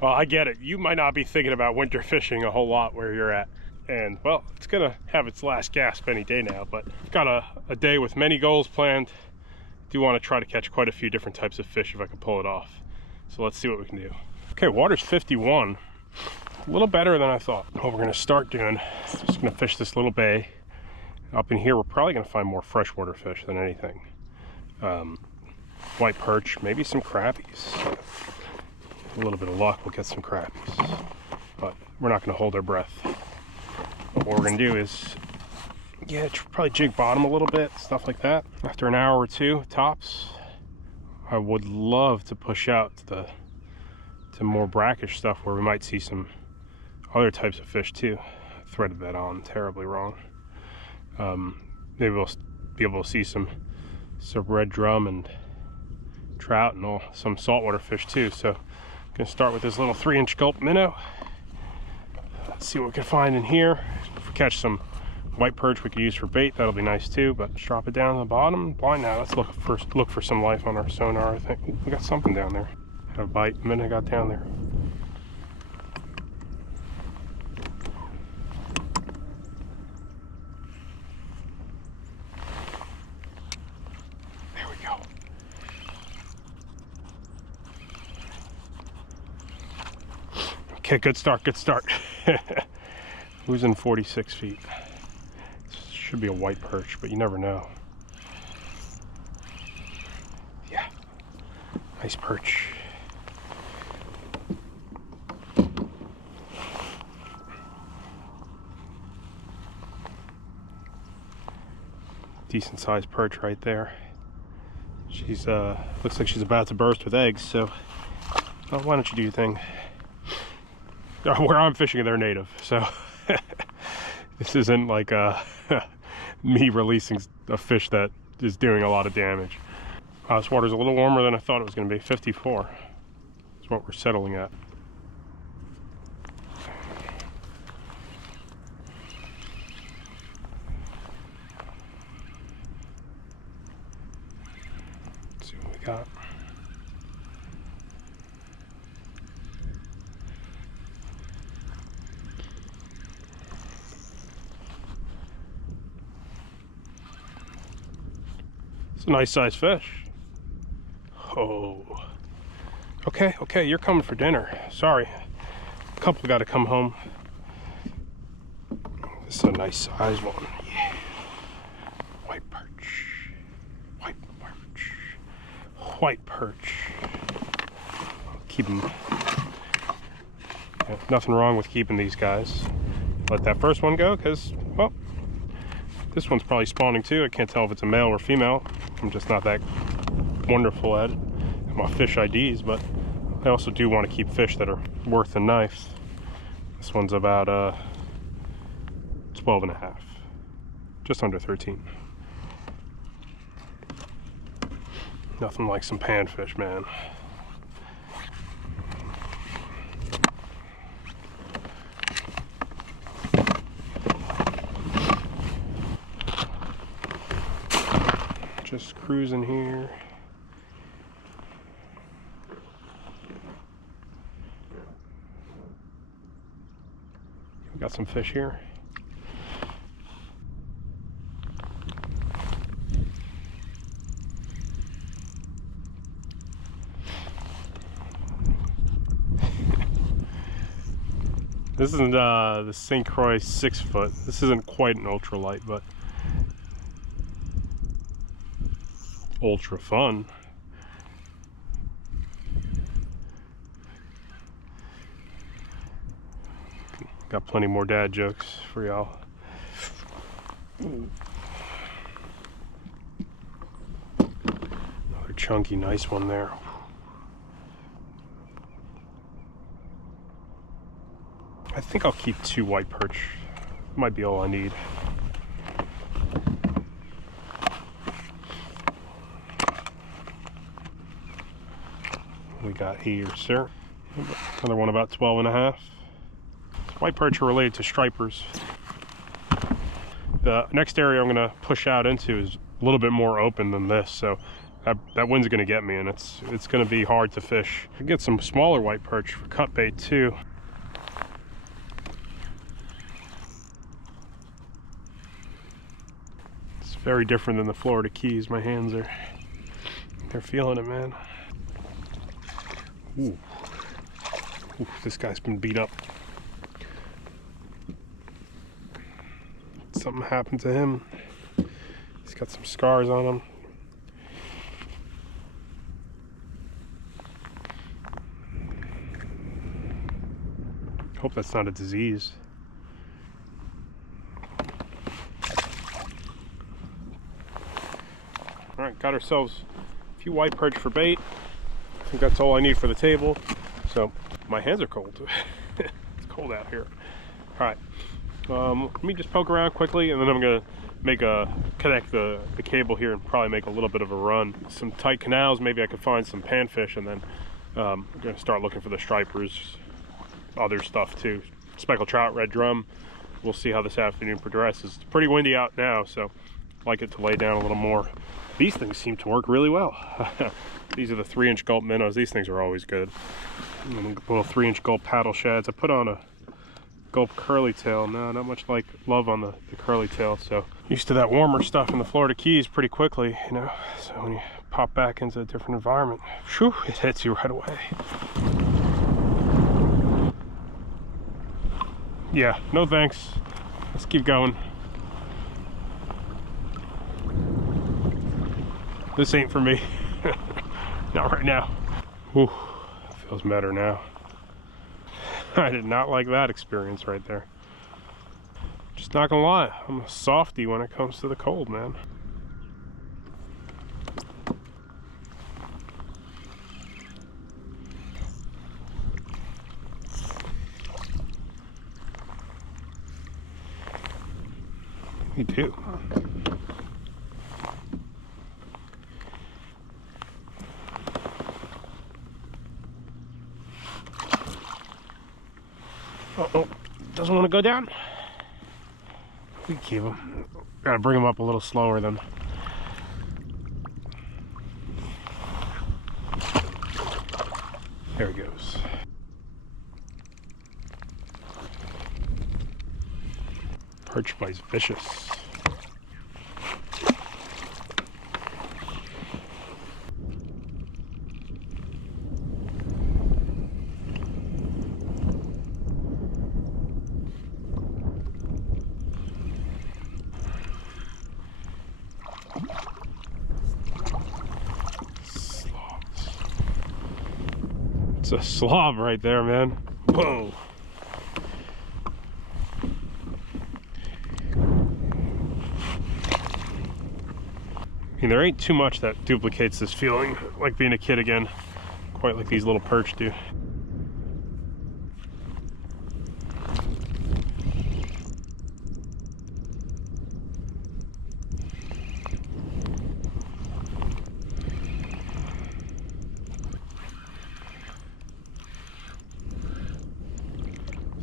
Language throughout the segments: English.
Well, I get it. You might not be thinking about winter fishing a whole lot where you're at. And, well, it's going to have its last gasp any day now. But got a day with many goals planned. Do want to try to catch quite a few different types of fish if I can pull it off. So let's see what we can do. Okay, water's 51. A little better than I thought. What we're going to start doing, just going to fish this little bay. Up in here, we're probably going to find more freshwater fish than anything. White perch, maybe some crappies. A little bit of luck, we'll get some crappies. But we're not going to hold our breath. But what we're going to do is, yeah, probably jig bottom a little bit, stuff like that. After an hour or two, tops, I would love to push out to more brackish stuff where we might see some other types of fish too. I threaded that on terribly wrong. Maybe we'll be able to see some red drum and trout and some saltwater fish too. So I'm gonna start with this little 3-inch gulp minnow. Let's see what we can find in here. If we catch some white perch we could use for bait, that'll be nice too. But let's drop it down to the bottom. Blind now. Let's look for some life on our sonar. I think we got something down there. Had a bite the minute I got down there. There we go. Okay, good start, good start. Who's in 46 feet? Should be a white perch, but you never know. Yeah, nice perch. Decent sized perch right there. She's looks like she's about to burst with eggs, so why don't you do your thing? Where I'm fishing, they're native, so this isn't like me releasing a fish that is doing a lot of damage. This water's a little warmer than I thought it was going to be. 54 is what we're settling at. Let's see what we got. It's a nice sized fish. Oh. Okay, okay, you're coming for dinner. Sorry. A couple got to come home. This is a nice sized one. Yeah. White perch. White perch. White perch. I'll keep them. Yeah, nothing wrong with keeping these guys. Let that first one go because, well, this one's probably spawning too. I can't tell if it's a male or female. I'm just not that wonderful at it. My fish IDs, but I also do want to keep fish that are worth a knife. This one's about 12 and a half. Just under 13. Nothing like some panfish, man. Just cruising here. We got some fish here. This isn't the St. Croix 6-foot. This isn't quite an ultralight, but ultra fun. Got plenty more dad jokes for y'all. Another chunky, nice one there. I think I'll keep 2 white perch. Might be all I need. We got here, sir. Another one about 12 and a half. White perch are related to stripers. The next area I'm going to push out into is a little bit more open than this, so that wind's gonna get me, and it's gonna be hard to fish. I get some smaller white perch for cut bait too. It's very different than the Florida Keys. My hands they're feeling it, man. Ooh. Ooh, this guy's been beat up. Something happened to him. He's got some scars on him. Hope that's not a disease. All right, got ourselves a few white perch for bait. I think that's all I need for the table. So my hands are cold. It's cold out here. All right, let me just poke around quickly, and then I'm gonna connect the cable here and probably make a little bit of a run. Some tight canals, maybe I could find some panfish, and then I'm gonna start looking for the stripers, other stuff too. Speckled trout, red drum. We'll see how this afternoon progresses. It's pretty windy out now, so I'd like it to lay down a little more. These things seem to work really well. These are the 3-inch gulp minnows. These things are always good. And little 3-inch gulp paddle shads. I put on a gulp curly tail. No, not much like love on the curly tail. So used to that warmer stuff in the Florida Keys pretty quickly, you know. So when you pop back into a different environment, whew, it hits you right away. Yeah, no thanks. Let's keep going. This ain't for me. Not right now. Whew, feels better now. I did not like that experience right there. Just not gonna lie, I'm a softie when it comes to the cold, man. Me too. Oh, doesn't want to go down. We can keep him. Gotta bring him up a little slower then. There he goes. Perch bites vicious. It's a slob right there, man. Whoa. I mean, there ain't too much that duplicates this feeling, like being a kid again, quite like these little perch do.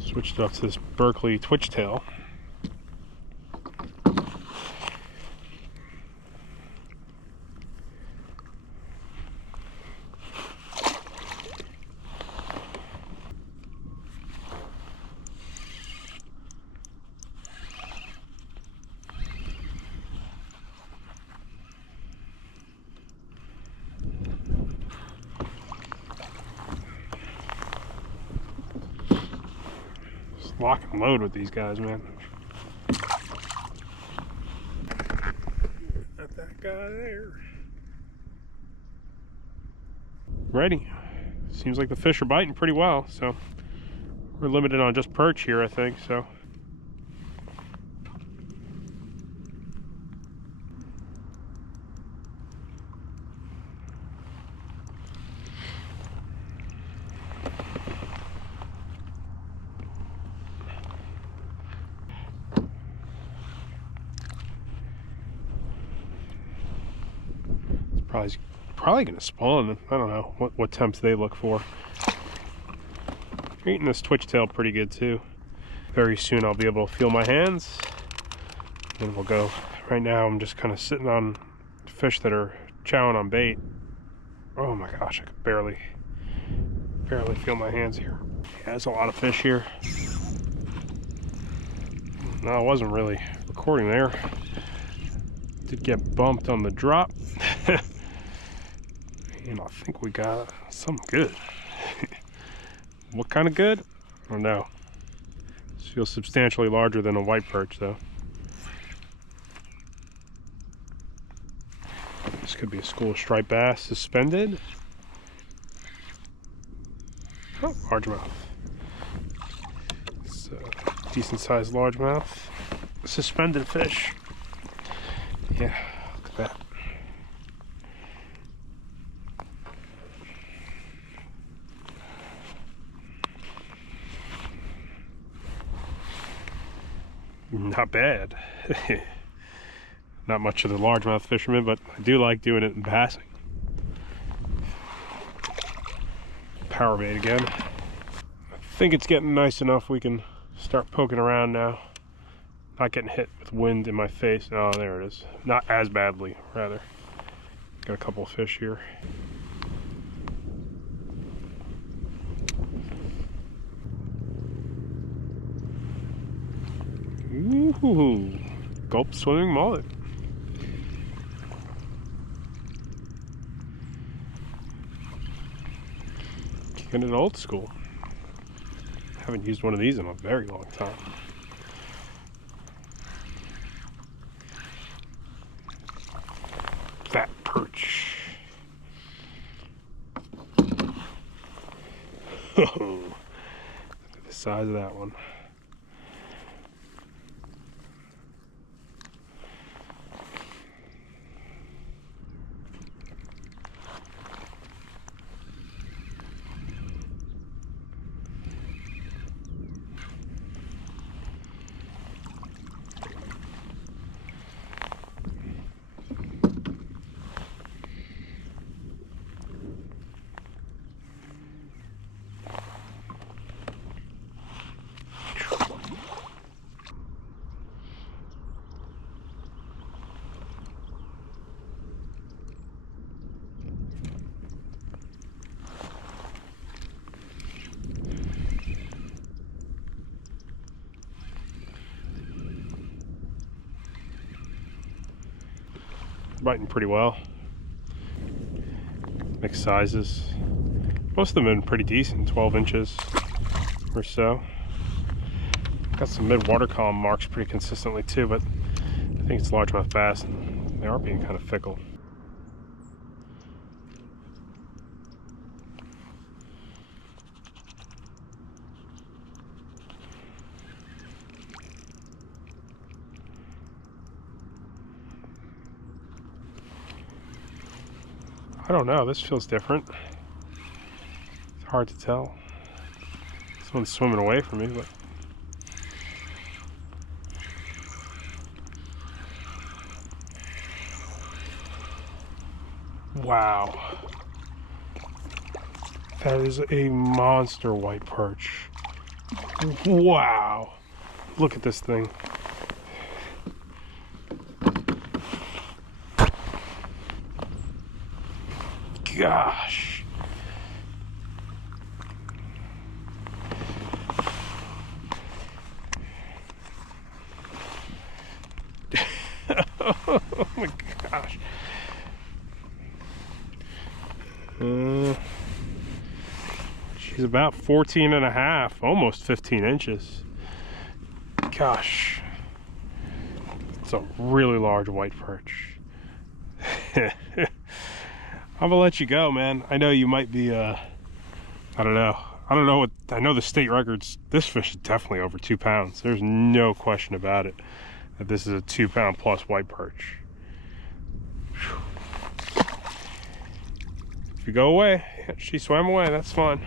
Switched up to this Berkeley twitch tail. Lock and load with these guys, man. Not that guy there. Ready. Seems like the fish are biting pretty well, so we're limited on just perch here, I think, so. Probably gonna spawn. I don't know what temps they look for. Eating this twitch tail pretty good too. Very soon I'll be able to feel my hands, and we'll go. Right now I'm just kind of sitting on fish that are chowing on bait. Oh my gosh, I could barely feel my hands here. Yeah, there's a lot of fish here. No, I wasn't really recording there. Did get bumped on the drop. And I think we got something good. What kind of good? I don't know. This feels substantially larger than a white perch though. This could be a school of striped bass suspended. Oh, largemouth. It's a decent sized largemouth. Suspended fish. Yeah, look at that. Not bad. Not much of the largemouth fisherman, but I do like doing it in passing. Power bait again. I think it's getting nice enough we can start poking around now. Not getting hit with wind in my face. Oh, there it is. Not as badly, rather. Got a couple of fish here. Ooh, gulp swimming mullet. Kicking it old school. Haven't used one of these in a very long time. Fat perch. Look at the size of that one. Biting pretty well. Mixed sizes. Most of them have been pretty decent, 12 inches or so. Got some mid-water column marks pretty consistently too, but I think it's largemouth bass and they are being kind of fickle. I don't know, this feels different. It's hard to tell. This one's swimming away from me, but wow. That is a monster white perch. Wow. Look at this thing. Gosh. Oh my gosh. She's about 14 and a half, almost 15 inches. Gosh. It's a really large white perch. I'm gonna let you go, man. I know you might be, I don't know what, I know the state records, this fish is definitely over 2 pounds. There's no question about it, that this is a 2 pound plus white perch. Whew. If you go away, she swam away, that's fine.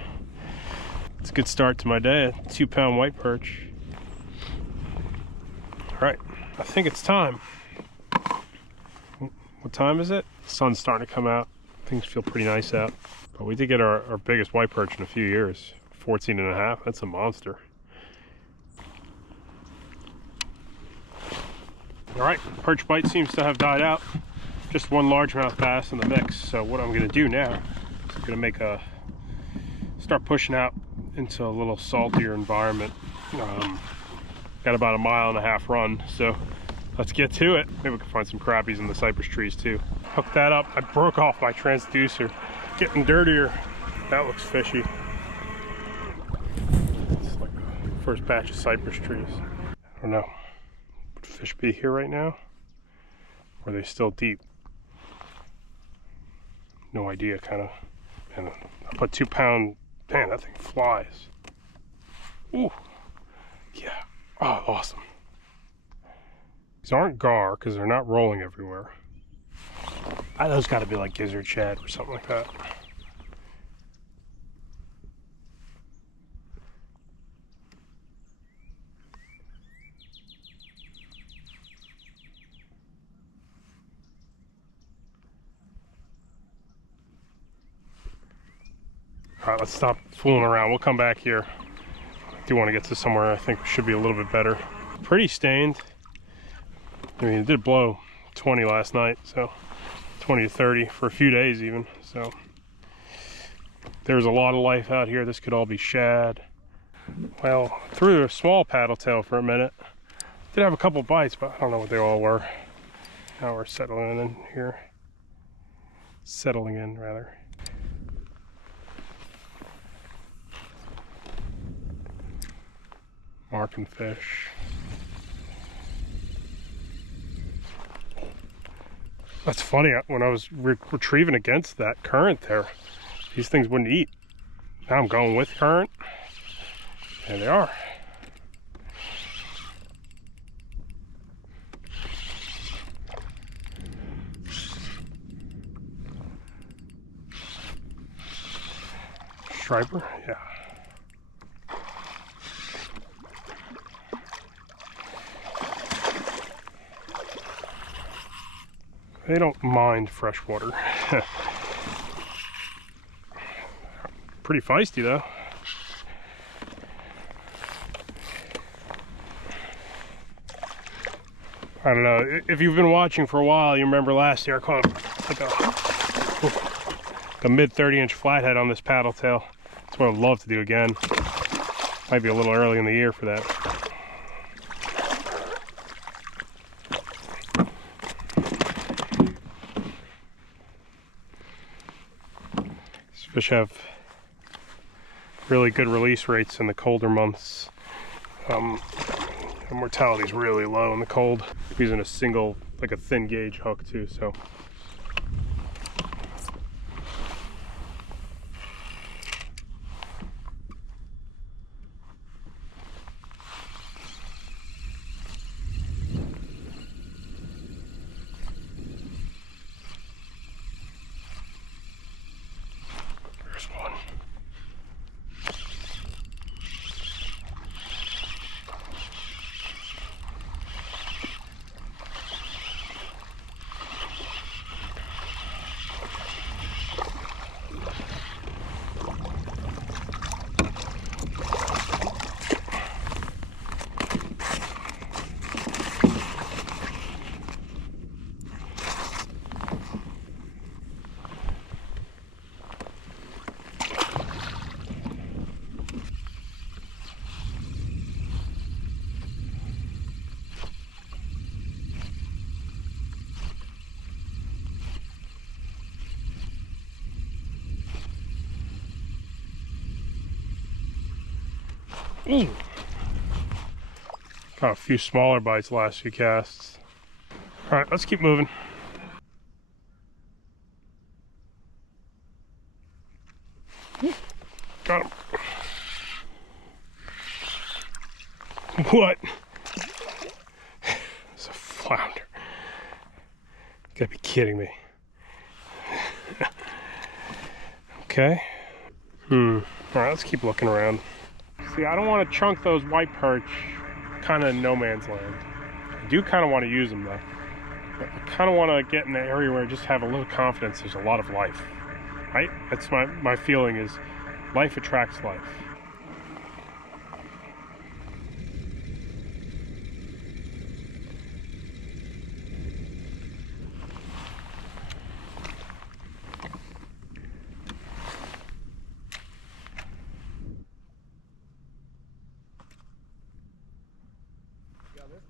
It's a good start to my day, a 2 pound white perch. All right, I think it's time. What time is it? The sun's starting to come out. Things feel pretty nice out. But we did get our biggest white perch in a few years. 14 and a half, that's a monster. All right, perch bite seems to have died out. just one largemouth bass in the mix. So what I'm gonna do now is I'm gonna make start pushing out into a little saltier environment. Got about a 1.5 mile run, so let's get to it. Maybe we can find some crappies in the cypress trees too. Hook that up. I broke off my transducer. Getting dirtier. That looks fishy. It's like the first batch of cypress trees. I don't know. Would fish be here right now? Or are they still deep? No idea, kind of. And I put 2 pound. Man, that thing flies. Ooh. Yeah. Oh, awesome. These aren't gar because they're not rolling everywhere. Those got to be like gizzard shad or something like that. All right, let's stop fooling around. We'll come back here. I do want to get to somewhere I think should be a little bit better. Pretty stained. I mean, it did blow 20 last night, so 20 to 30 for a few days even. So there's a lot of life out here. This could all be shad. Well, threw a small paddle tail for a minute. Did have a couple bites, but I don't know what they all were. Now we're settling in here. Settling in, rather. Marking fish. That's funny, when I was retrieving against that current there, these things wouldn't eat. Now I'm going with current. There they are. Striper, yeah. They don't mind fresh water. Pretty feisty though. I don't know, if you've been watching for a while, you remember last year I caught like a mid 30-inch flathead on this paddle tail. That's what I'd love to do again. Might be a little early in the year for that. These fish have really good release rates in the colder months. The mortality is really low in the cold. I'm using a single, like a thin gauge hook too, so. There's one. Ooh. Got a few smaller bites last few casts. All right, let's keep moving. Got him. What? It's a flounder. You gotta be kidding me. Okay. All right, let's keep looking around. See, I don't want to chunk those white perch kind of in no man's land. I do kind of want to use them though. But I kind of want to get in the area where I just have a little confidence there's a lot of life. Right? That's my feeling is life attracts life.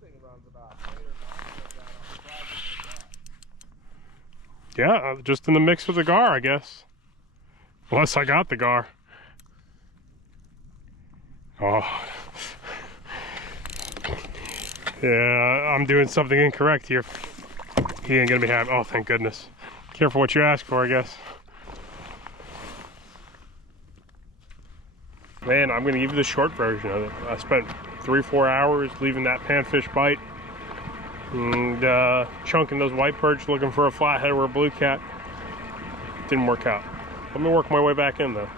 thing runs about 8 or 9 down on the project. Yeah, just in the mix with the gar, I guess. Unless I got the gar. Oh. Yeah, I'm doing something incorrect here. He ain't gonna be happy. Oh, thank goodness. Careful what you ask for, I guess. Man, I'm gonna give you the short version of it. I spent 3-4 hours leaving that panfish bite and chunking those white perch, looking for a flathead or a blue cat. Didn't work out. Let me work my way back in though.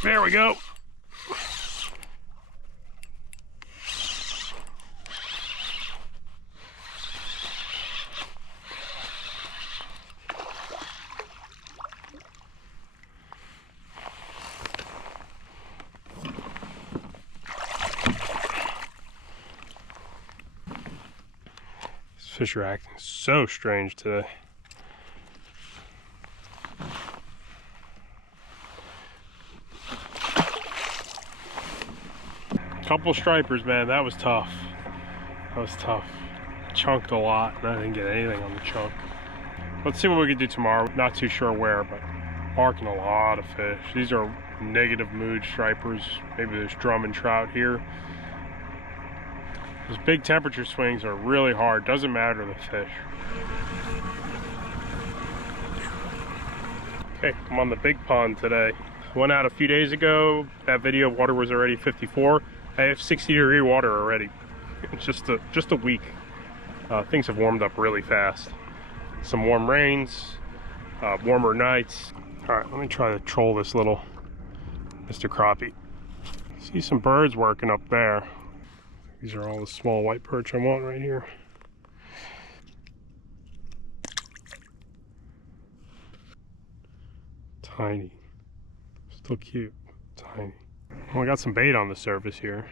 There we go. These fish are acting so strange today. Couple stripers, man, that was tough. That was tough. Chunked a lot and I didn't get anything on the chunk. Let's see what we can do tomorrow. Not too sure where, but marking a lot of fish. These are negative mood stripers. Maybe there's drum and trout here. Those big temperature swings are really hard. Doesn't matter the fish. Okay, I'm on the big pond today. Went out a few days ago. That video, water was already 54. I have 60-degree water already. It's just a week. Things have warmed up really fast. Some warm rains, warmer nights. All right, let me try to troll this little Mr. Crappie. See some birds working up there. These are all the small white perch I want right here. Tiny. Still cute. Tiny. Well, we got some bait on the surface here.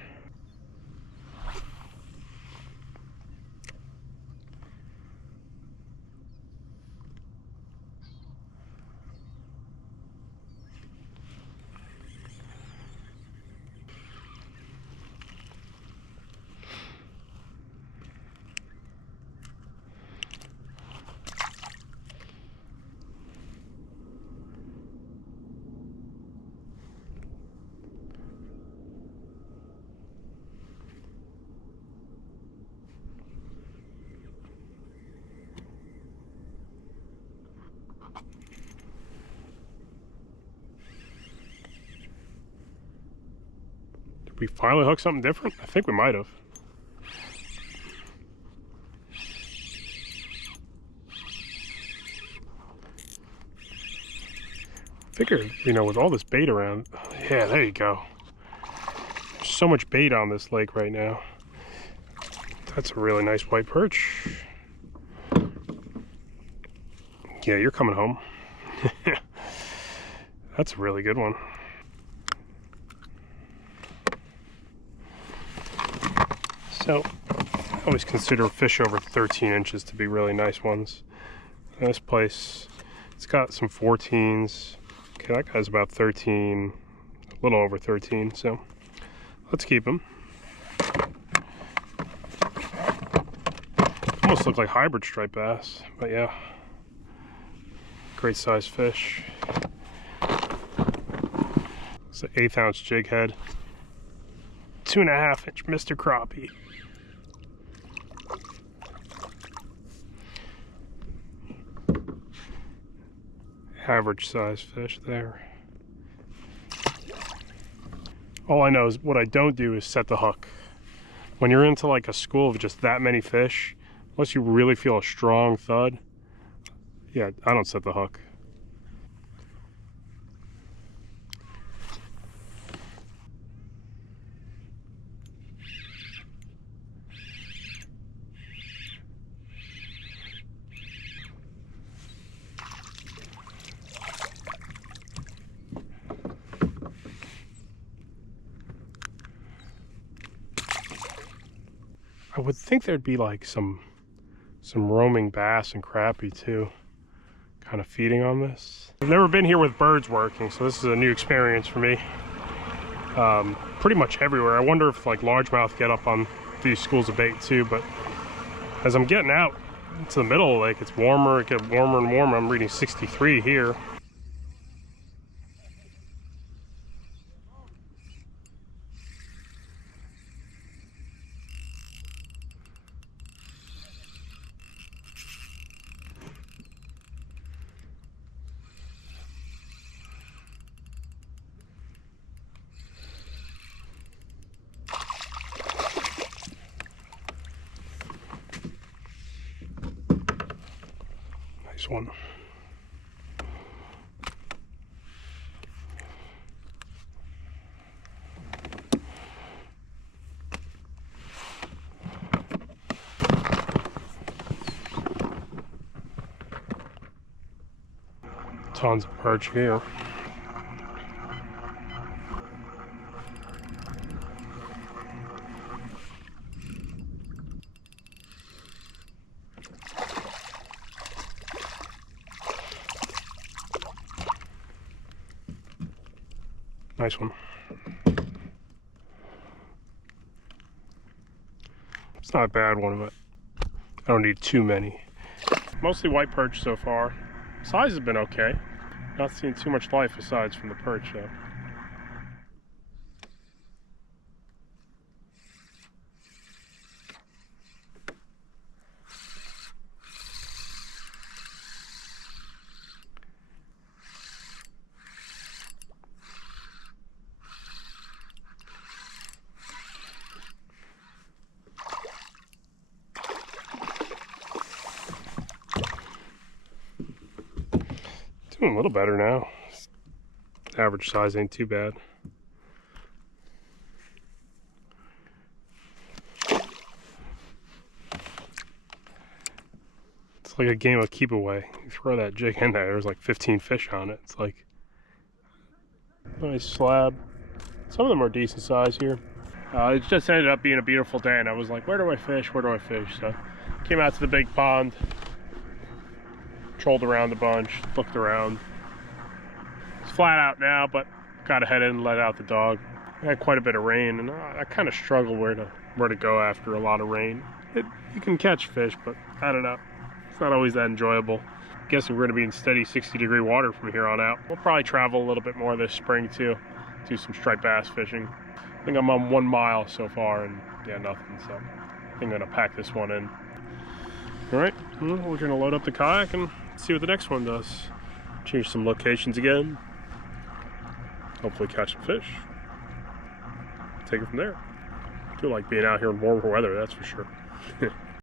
We finally hooked something different? I think we might have. Figured, you know, with all this bait around. Yeah, there you go. There's so much bait on this lake right now. That's a really nice white perch. Yeah, you're coming home. That's a really good one. So, I always consider fish over 13 inches to be really nice ones. In this place, it's got some 14s. Okay, that guy's about 13, a little over 13, so let's keep him. Almost look like hybrid striped bass, but yeah. Great size fish. It's an 1/8 ounce jig head. 2.5 inch Mr. Crappie. Average size fish there. All I know is what I don't do is set the hook. When you're into like a school of just that many fish, unless you really feel a strong thud, yeah, I don't set the hook. I would think there'd be like some roaming bass and crappie too, kind of feeding on this. I've never been here with birds working, so this is a new experience for me. Pretty much everywhere. I wonder if like largemouth get up on these schools of bait too, but as I'm getting out to the middle of the lake, it's warmer, it gets warmer and warmer. I'm reading 63 here. Nice one. Tons of perch here. Nice one. It's not a bad one, but I don't need too many. Mostly white perch so far. Size has been okay. Not seeing too much life aside from the perch though. Doing a little better now. Average size ain't too bad. It's like a game of keep away. You throw that jig in there, there's like 15 fish on it. It's like nice slab. Some of them are decent size here. It just ended up being a beautiful day, and I was like, where do I fish? Where do I fish? So came out to the big pond, trolled around a bunch, looked around. It's flat out now, but gotta head in and let out the dog. I had quite a bit of rain, and I kind of struggle where to go after a lot of rain. You can catch fish, but I don't know. It's not always that enjoyable. I'm guessing we're gonna be in steady 60-degree water from here on out. We'll probably travel a little bit more this spring too. Do some striped bass fishing. I think I'm on 1 mile so far, and yeah, nothing. So I think I'm gonna pack this one in. All right, well, we're gonna load up the kayak and see what the next one does. Change some locations again. Hopefully catch some fish. Take it from there. I do like being out here in warmer weather, that's for sure.